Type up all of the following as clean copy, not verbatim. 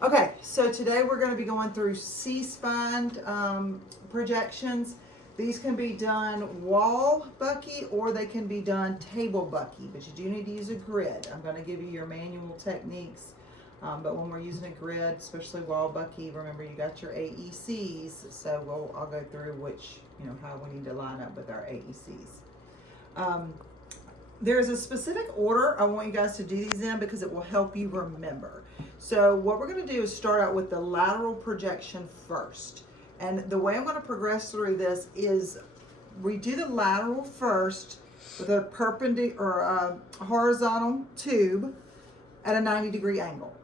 Okay, so today we're going to be going through C-spine projections. These can be done wall bucky or they can be done table bucky, but you do need to use a grid. I'm going to give you your manual techniques, but when we're using a grid, especially wall bucky, remember you got your AECs, so I'll go through which, how we need to line up with our AECs. There's a specific order I want you guys to do these in because it will help you remember. So what we're going to do is start out with the lateral projection first. And the way I'm going to progress through this is we do the lateral first with a perpendicular or a horizontal tube at a 90-degree angle.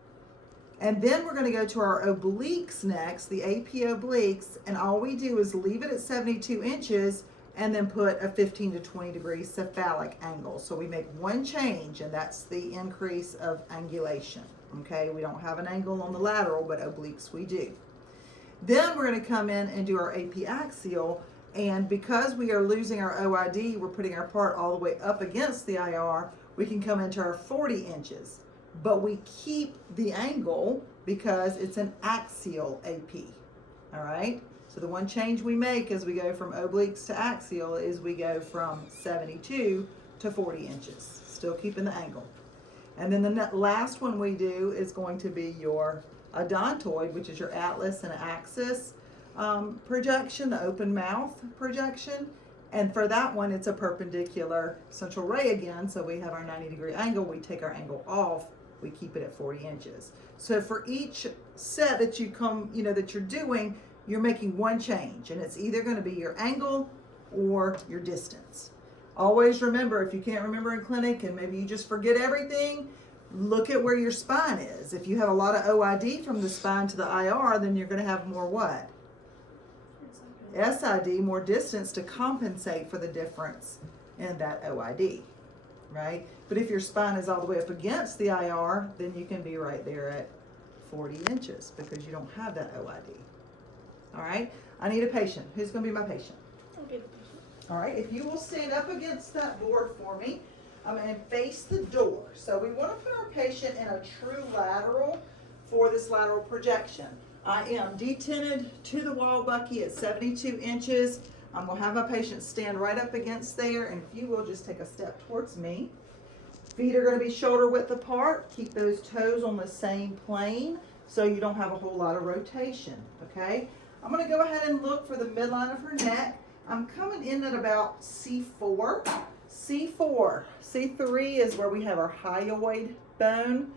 And then we're going to go to our obliques next, the AP obliques, and all we do is leave it at 72 inches and then put a 15 to 20 degree cephalic angle. So we make one change, and that's the increase of angulation. Okay, we don't have an angle on the lateral, but obliques we do. Then we're going to come in and do our AP axial, and because we are losing our OID, we're putting our part all the way up against the IR, we can come into our 40 inches. But we keep the angle because it's an axial AP. All right? So the one change we make as we go from obliques to axial is we go from 72 to 40 inches, still keeping the angle. And then the last one we do is going to be your odontoid, which is your atlas and axis projection, the open mouth projection. And for that one, it's a perpendicular central ray again. So we have our 90-degree angle, we take our angle off, we keep it at 40 inches. So for each set that you that you're doing, you're making one change, and it's either going to be your angle or your distance. Always remember, if you can't remember in clinic and maybe you just forget everything, look at where your spine is. If you have a lot of OID from the spine to the IR, then you're going to have more what? SID, more distance to compensate for the difference in that OID, right? But if your spine is all the way up against the IR, then you can be right there at 40 inches because you don't have that OID. All right, I need a patient. Who's going to be my patient? I'll be the patient. All right, if you will stand up against that board for me and face the door. So we want to put our patient in a true lateral for this lateral projection. I am detented to the wall bucky at 72 inches. I'm going to have my patient stand right up against there, and if you will just take a step towards me. Feet are going to be shoulder width apart. Keep those toes on the same plane so you don't have a whole lot of rotation, okay? I'm going to go ahead and look for the midline of her neck. I'm coming in at about C4. C3 is where we have our hyoid bone.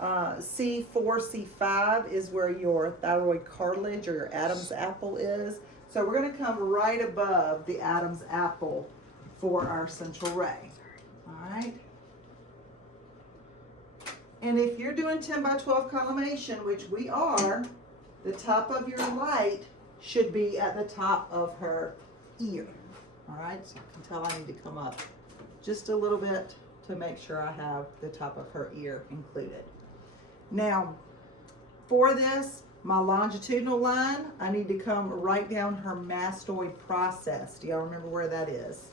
C4, C5 is where your thyroid cartilage or your Adam's apple is. So we're going to come right above the Adam's apple for our central ray. All right. And if you're doing 10 by 12 collimation, which we are, the top of your light should be at the top of her ear. All right, so I can tell I need to come up just a little bit to make sure I have the top of her ear included. Now, for this, my longitudinal line, I need to come right down her mastoid process. Do y'all remember where that is?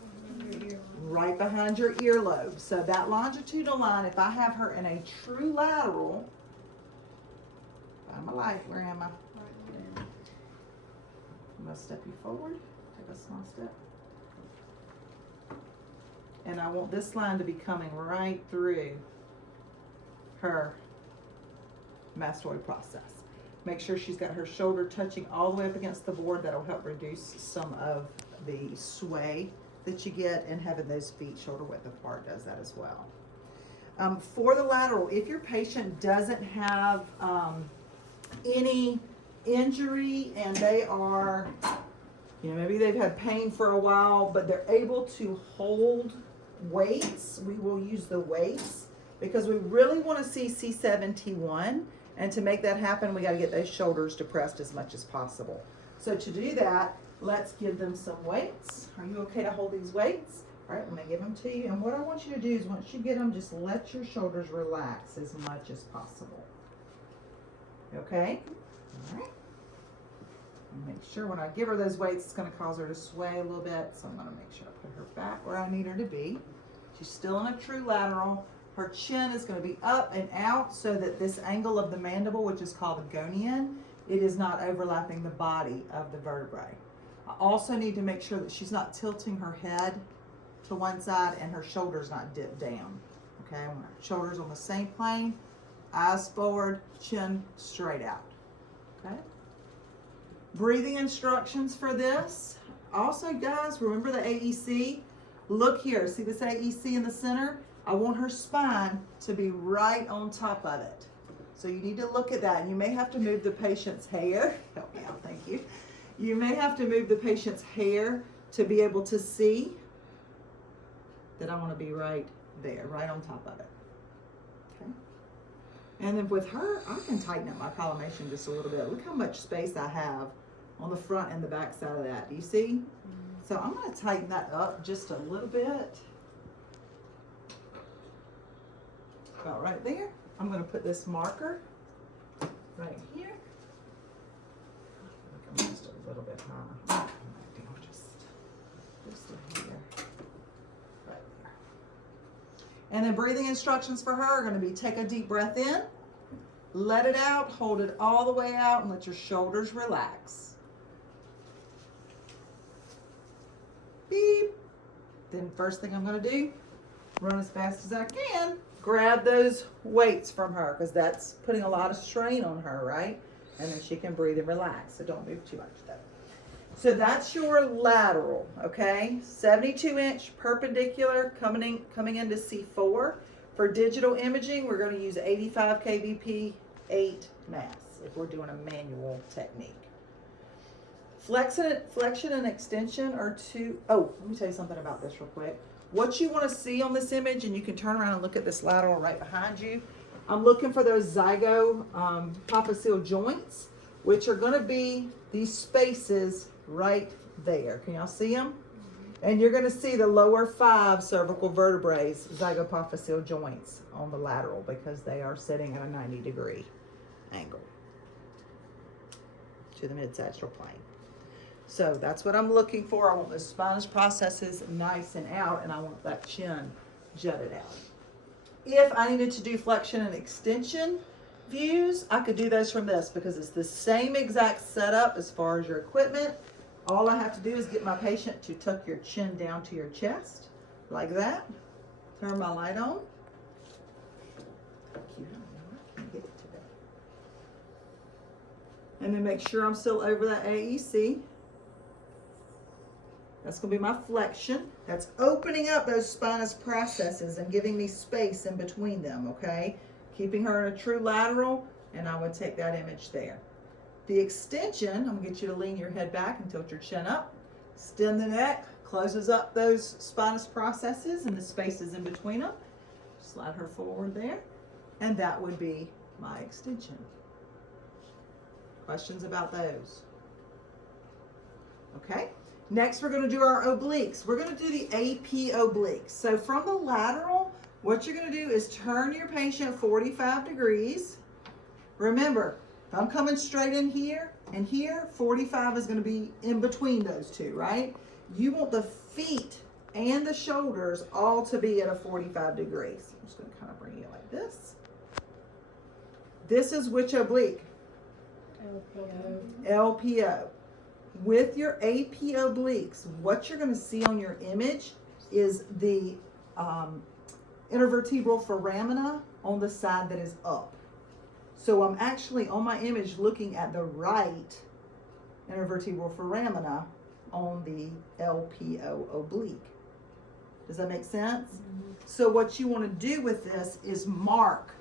Right behind your earlobe. So that longitudinal line, if I have her in a true lateral, find my light, where am I? I'm going to step you forward, take a small step. And I want this line to be coming right through her mastoid process. Make sure she's got her shoulder touching all the way up against the board. That'll help reduce some of the sway that you get, and having those feet shoulder width apart does that as well. For the lateral, if your patient doesn't have any injury and they are, maybe they've had pain for a while, but they're able to hold weights, we will use the weights because we really want to see C7T1, and to make that happen, we got to get those shoulders depressed as much as possible. So to do that, let's give them some weights. Are you okay to hold these weights? All right, I'm going to give them to you. And what I want you to do is once you get them, just let your shoulders relax as much as possible. Okay? All right. And make sure when I give her those weights, it's going to cause her to sway a little bit. So I'm going to make sure I put her back where I need her to be. She's still in a true lateral. Her chin is going to be up and out so that this angle of the mandible, which is called the gonian, it is not overlapping the body of the vertebrae. I also need to make sure that she's not tilting her head to one side and her shoulders not dipped down. Okay, I want her shoulders on the same plane, eyes forward, chin straight out. Okay. Breathing instructions for this. Also, guys, remember the AEC? Look here, see this AEC in the center? I want her spine to be right on top of it. So you need to look at that. You may have to move the patient's hair. Help me out, thank you. You may have to move the patient's hair to be able to see that I want to be right there, right on top of it. Okay. And then with her, I can tighten up my collimation just a little bit. Look how much space I have on the front and the back side of that. Do you see? So I'm going to tighten that up just a little bit. About right there. I'm going to put this marker right here. Just a little bit higher. Just here. Right there. And then breathing instructions for her are going to be take a deep breath in, let it out, hold it all the way out, and let your shoulders relax. Beep. Then first thing I'm going to do, run as fast as I can, grab those weights from her because that's putting a lot of strain on her, right? And then she can breathe and relax, so don't move too much though. So that's your lateral, okay? 72-inch perpendicular coming into C4. For digital imaging, we're going to use 85 kVp 8 mass if we're doing a manual technique. Flexion and extension are two. Oh, let me tell you something about this real quick. What you want to see on this image, and you can turn around and look at this lateral right behind you. I'm looking for those zygapophyseal joints, which are going to be these spaces right there. Can y'all see them? And you're going to see the lower 5 cervical vertebrae, zygapophyseal joints on the lateral because they are sitting at a 90-degree angle to the mid-sagittal plane. So that's what I'm looking for. I want the spinous processes nice and out, and I want that chin jutted out. If I needed to do flexion and extension views, I could do those from this because it's the same exact setup as far as your equipment. All I have to do is get my patient to tuck your chin down to your chest, like that. Turn my light on. Thank you. I can't get it today. And then make sure I'm still over that AEC. That's going to be my flexion. That's opening up those spinous processes and giving me space in between them, okay? Keeping her in a true lateral, and I would take that image there. The extension, I'm going to get you to lean your head back and tilt your chin up. Extend the neck, closes up those spinous processes and the spaces in between them. Slide her forward there, and that would be my extension. Questions about those? Okay. Next, we're going to do our obliques. We're going to do the AP obliques. So from the lateral, what you're going to do is turn your patient 45 degrees. Remember, if I'm coming straight in here and here, 45 is going to be in between those two, right? You want the feet and the shoulders all to be at a 45 degrees. I'm just going to kind of bring you like this. This is which oblique? LPO. LPO. With your AP obliques, what you're going to see on your image is the intervertebral foramina on the side that is up. So I'm actually on my image looking at the right intervertebral foramina on the LPO oblique. Does that make sense? Mm-hmm. So what you want to do with this is mark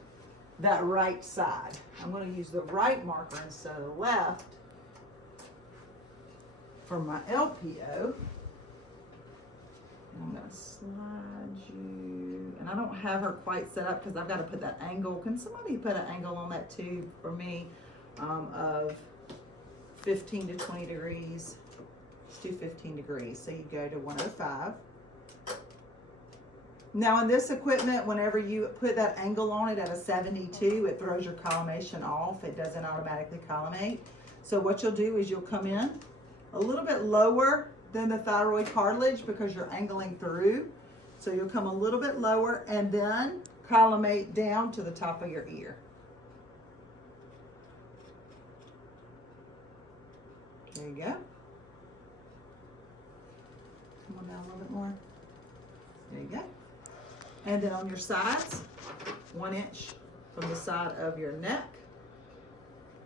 that right side. I'm going to use the right marker instead of the left for my LPO. And I'm going to slide you, and I don't have her quite set up because I've got to put that angle. Can somebody put an angle on that tube for me of 15 to 20 degrees? Let's do 15 degrees. So you go to 105. Now in this equipment, whenever you put that angle on it at a 72, it throws your collimation off. It doesn't automatically collimate. So what you'll do is you'll come in a little bit lower than the thyroid cartilage because you're angling through. So you'll come a little bit lower and then collimate down to the top of your ear. There you go. Come on down a little bit more. There you go. And then on your sides, 1 inch from the side of your neck.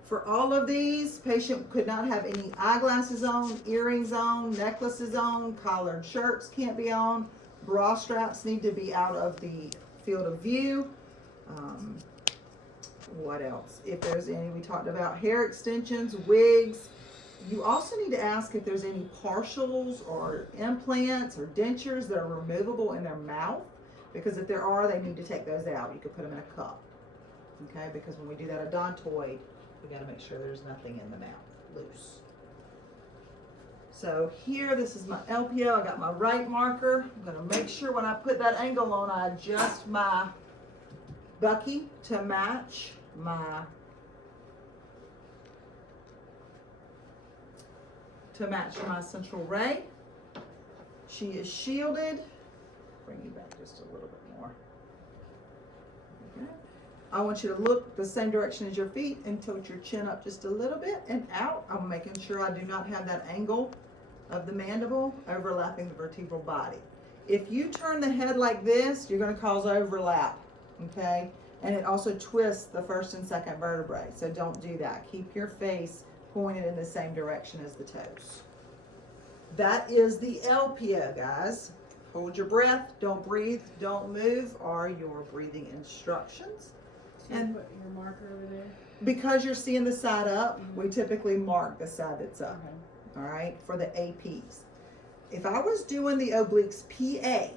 For all of these, patient could not have any eyeglasses on, earrings on, necklaces on, collared shirts can't be on, bra straps need to be out of the field of view. What else? If there's any, we talked about hair extensions, wigs. You also need to ask if there's any partials or implants or dentures that are removable in their mouth, because if there are, they need to take those out. You could put them in a cup, okay? Because when we do that odontoid, we got to make sure there's nothing in the mouth loose. So here, this is my LPO. I got my right marker. I'm going to make sure when I put that angle on, I adjust my Bucky to match my central ray. She is shielded. Bring you back just a little bit more. Okay. I want you to look the same direction as your feet and tilt your chin up just a little bit and out. I'm making sure I do not have that angle of the mandible overlapping the vertebral body. If you turn the head like this, you're going to cause overlap, okay? And it also twists the first and second vertebrae, so don't do that. Keep your face pointed in the same direction as the toes. That is the LPO, guys. Hold your breath, don't breathe, don't move, are your breathing instructions. So you put your marker over there? Because you're seeing the side up, we typically mark the side that's up, all right, for the APs. If I was doing the obliques PA,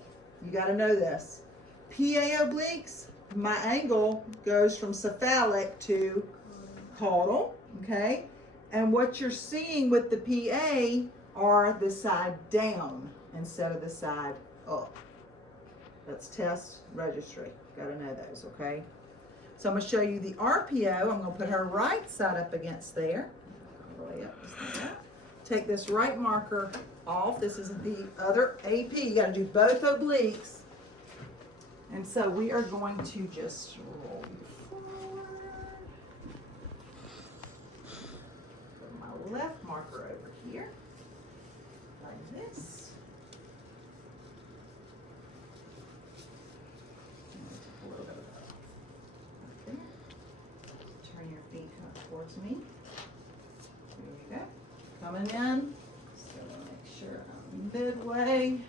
you got to know this. PA obliques, my angle goes from cephalic to caudal, okay? And what you're seeing with the PA are the side down instead of the side up. That's test registry. Got to know those, okay? So I'm going to show you the RPO. I'm going to put her right side up against there. Really up, just like that. Take this right marker off. This is the other AP. You got to do both obliques. And so we are going to just roll forward. Put my left marker over here, like this. Take a little bit of that up there. Turn your feet towards me. There you go. Coming in. So I'm gonna make sure I'm midway.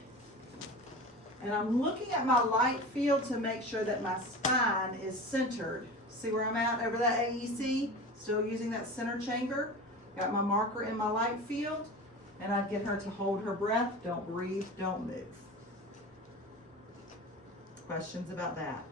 And I'm looking at my light field to make sure that my spine is centered. See where I'm at over that AEC? Still using that center chamber. Got my marker in my light field. And I get her to hold her breath. Don't breathe, don't move. Questions about that?